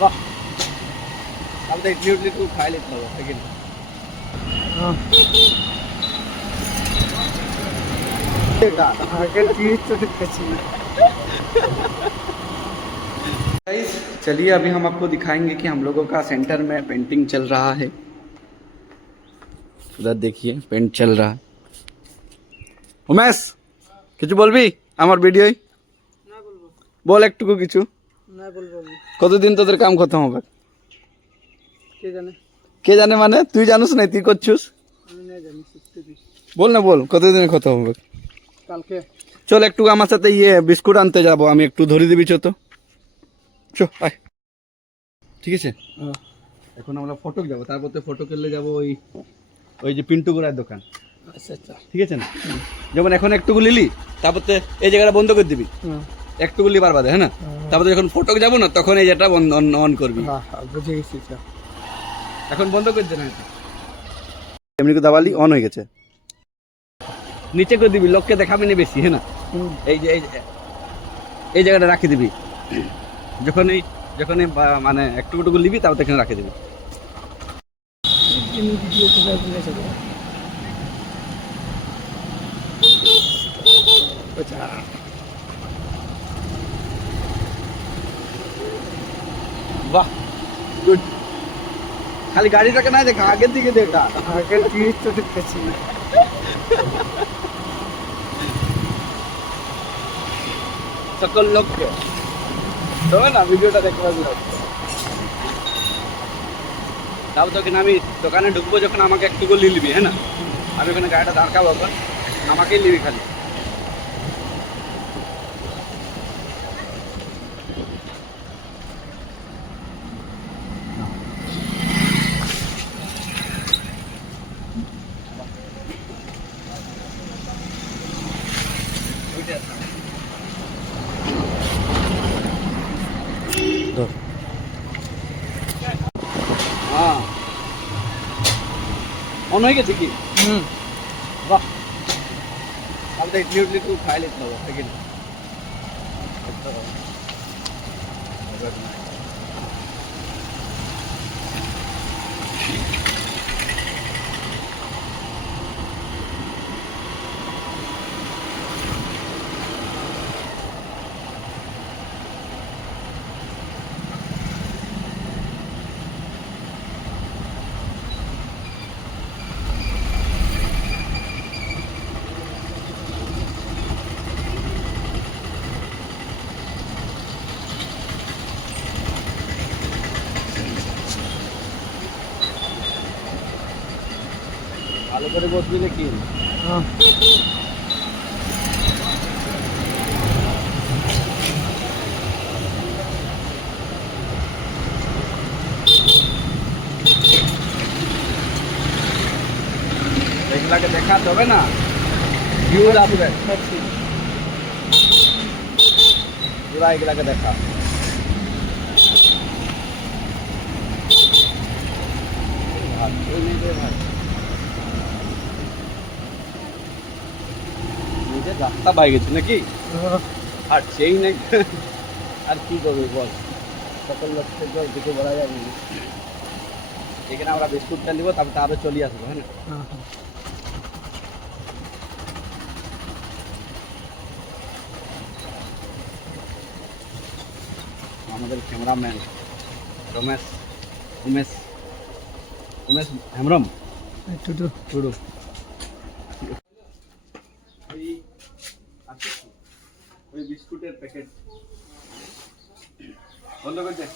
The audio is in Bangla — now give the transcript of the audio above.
বাহ, আমি তো ইডলি উডলি একটু খাই লিখতে হবে সেকেন্ড। गाइस चलिए अभी हम आपको दिखाएंगे कि हम लोगों का सेंटर में पेंटिंग चल रहा है। उधर देखिए पेंट चल रहा है। उमेश কিছু বলবি আমার ভিডিওয়? না বলবো, বল একটুকু কিছু। না বলবো আমি। কতদিন তোদের কাম খতম হবে? কে জানে, কে জানে মানে তুই জানিস না, তুই করছিস। আমি না জানি, শিখতে দিস। বল না, বল কতদিন খতম হবে? কালকে চল একটু আমার সাথে বিস্কুট আনতে যাবো, আমি একটু ধরে দিবি চো তো। চো আয়, ঠিক আছে। এখন আমরা ফটক যাবো, তারপর তো ফটক করলে যাবো ওই ওই যে পিন্টু গোড়ার দোকান। আচ্ছা আচ্ছা, ঠিক আছে না? যেমন এখন একটুকু লিলি, তারপর তো এই জায়গাটা বন্ধ করে দিবি, একটুকু লিবার বাদে, হ্যাঁ না? তারপরে যখন ফটক যাবো না তখন এই জায়গাটা অন করবি। হ্যাঁ হ্যাঁ, বুঝে গেছি। এখন বন্ধ করে দে না, এমনি করে দাবালি অন হয়ে গেছে। নিচে করে দিবি, লোককে দেখাবি না বেশি, হ্যাঁ না? এই যে এই জায়গাটা রাখি দিবি, যখন মানে একটুকু লিবি তারপর এখানে রাখি দিবি। বাহ গুড, খালি গাড়িটাকে না দেখা, আগের দিকে দেখা। আগের জিনিস তো দেখতেছি না। সকল লোককে তবে না ভিডিওটা দেখতে পাবি। তাও তোকে আমি দোকানে ঢুকবো যখন আমাকে একটুকু লিবি, হ্যাঁ না? আমি ওখানে গাড়িটা দাঁড়াবো, এখন আমাকেই লিবি খালি। হ্যাঁ অন হয়ে গেছে কি? বাহ, আমি তো ইডলি উডলি একটু খাই লিখতে হবে সেকেন্ড। ভালো করে বসবি নাকি? এগুলাকে দেখাতে হবে না, ভিউ আসবে পুরা, এগুলাকে দেখা। নিজের রাস্তা পাই গেছে নাকি, আর সেই নেই। আর কি করবি বল, সকল লোক থেকে দিকে বলা যাবে না। এখানে আমরা বিস্কুটটা নিবো, তারপরে চলে আসবো, হ্যাঁ না? আমাদের ক্যামেরাম্যান উমেশ হেমব্রম টুডু। ওই বিস্কুটের প্যাকেট বন্ধ করে দে।